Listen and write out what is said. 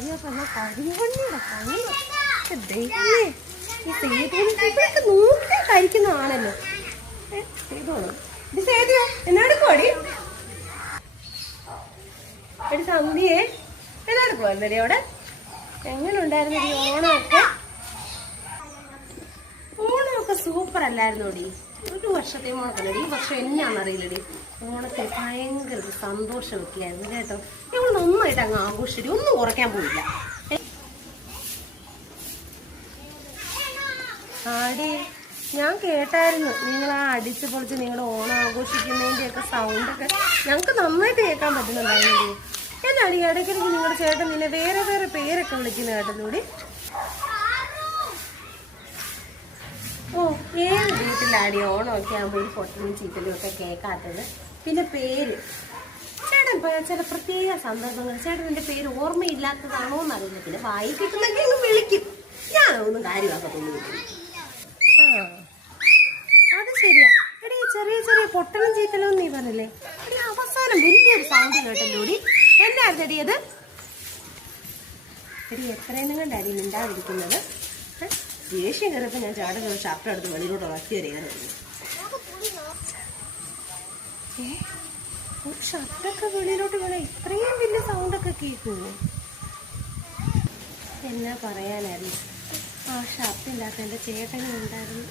കാര്യമൊക്കെ കരിവണ്ണിയുടെ പണി ദൈവമേ. ഈ സേതുവിനെ ഇവിടെയൊക്കെ നോക്കി കഴിക്കുന്നതാണല്ലോ. സേതുവാണോ ഇത്? സേതുവോ എന്നാടുക്കോടി? എടി സന്ധ്യയെ എന്നാടുക്കുവായിരുന്നടി അവിടെ? എങ്ങനെ ഉണ്ടായിരുന്നു ഈ ഓണമൊക്കെ? ഓണമൊക്കെ സൂപ്പർ അല്ലായിരുന്നോടി? ഒരു വർഷത്തെ ഓണക്കല്ലടി. ഈ വർഷം എന്നാണെന്നറിയില്ലടി. ഓണത്തെ ഭയങ്കര സന്തോഷമൊക്കെ ആയിരുന്നു കേട്ടോ. ഞങ്ങൾ നന്നായിട്ട് അങ്ങ് ആഘോഷിച്ചു, ഒന്നും കുറയ്ക്കാൻ പോയില്ല. ആടി ഞാൻ കേട്ടായിരുന്നു നിങ്ങൾ ആ അടിച്ചു പൊളിച്ച് നിങ്ങളുടെ ഓണം ആഘോഷിക്കുന്നതിൻ്റെയൊക്കെ സൗണ്ടൊക്കെ ഞങ്ങൾക്ക് നന്നായിട്ട് കേൾക്കാൻ പറ്റുന്നുണ്ടായിരുന്നു. എന്നാണ് ഈ ഇടയ്ക്കിടയ്ക്ക് നിങ്ങളുടെ ചേട്ടൻ നിന്നെ വേറെ വേറെ പേരൊക്കെ വിളിക്കുന്നത് കേട്ടതൂടി? ഓ, ഏത് വീട്ടിലാടി ഓണമൊക്കെ ആകുമ്പോൾ ഒരു പൊട്ടലും ചീറ്റലും ഒക്കെ കേൾക്കാത്തത്? പിന്നെ പേര് ചേട്ടൻ ചില പ്രത്യേക സന്ദർഭങ്ങൾ ചേട്ടൻ എൻ്റെ പേര് ഓർമ്മയില്ലാത്തതാണോ എന്നറിയില്ല. പിന്നെ വായി കിട്ടുന്നെങ്കിൽ അങ്ങ് വിളിക്കും. ഞാനൊന്നും കാര്യമാക്കത്തൊന്നും. അത് ശരിയാ എടി. ചെറിയ ചെറിയ പൊട്ടലും ചീറ്റലും നീ പറഞ്ഞില്ലേ എടി? അവസാനം വലിയൊരു സൗണ്ട് കേട്ടല്ലോടി. എന്തായിരുന്നു എടി അത്? എടി എത്രയെന്നും കണ്ടാടി മിണ്ടാതിരിക്കുന്നത്? ദേഷ്യം കയറിയപ്പോ ഞാൻ ചാടുന്ന ഷർട്ട് എടുത്ത് വെളിയിലോട്ട് ഒറ്റ കയറുന്നു. ഷർട്ടൊക്കെ വെളിയിലോട്ട് വീണ ഇത്രയും വലിയ സൗണ്ടൊക്കെ കേൾക്കുമോ? എന്നാ പറയാനറിയാം. ആ ഷർട്ടില്ലാത്ത എൻ്റെ ചേട്ടനും ഉണ്ടായിരുന്നു.